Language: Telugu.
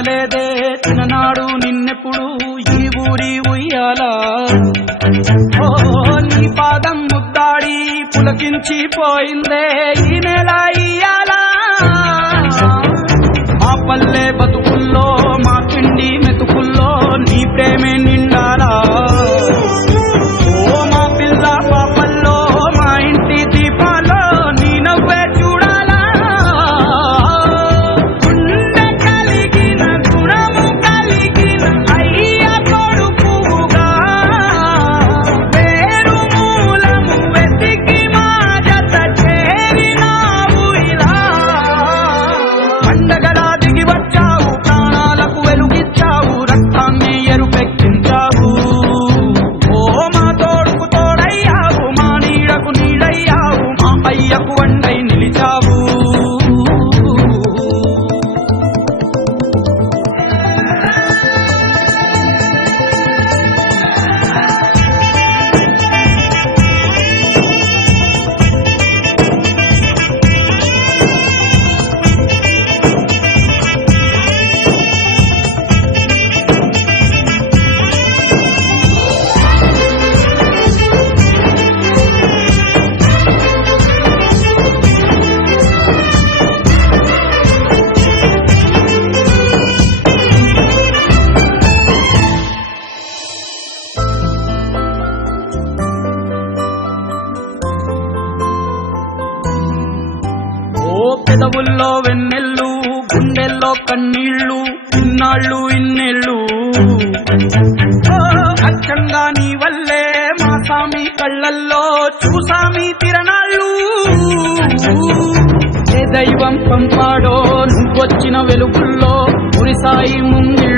తినలేదే తిననాడు నిన్నెప్పుడు ఈ ఊరి ఉయ్యాలా ఓ నీ పాదం ముద్దాడి పులకించిపోయిందే ఈ నెల ఇయ్యాలా మా పల్లె బతుకుల్లో మా పిండి మెతుకుల్లో నీ ప్రేమే నిండాలా ఓ మా పిల్ల పాపల్లో మా ఇంటి దీపాల్లో నీ నవ్వే చూడాలా గుండె కలిగిన గుణము కలిగిన అయ్య కొడుకుగా పేరు మూలము వెతికి మా జత చేరినావు ఇలా పండగలా దిగి వచ్చావు ప్రాణాలకు వెలుగిచ్చావు రక్తాన్ని ఎరుపెక్కించావు ఓ మా తోడుకు తోడయ్యావు మా నీడకు నీడయ్యావు మా అయ్యకు వండై నిలిచావు ఓ పెదవుల్లో వెన్నెల్లు గుండెల్లో కన్నీళ్ళు ఇన్నాళ్ళు ఇన్నేళ్ళు ఓ అచ్చంగా నీ వల్లే మా సామి కళ్ళల్లో చూసామి తిరణాళ్ళు ఏ దైవం పంపాడో నువ్వొచ్చిన వెలుగుల్లో మురిసాయి ముంగిళ్ళు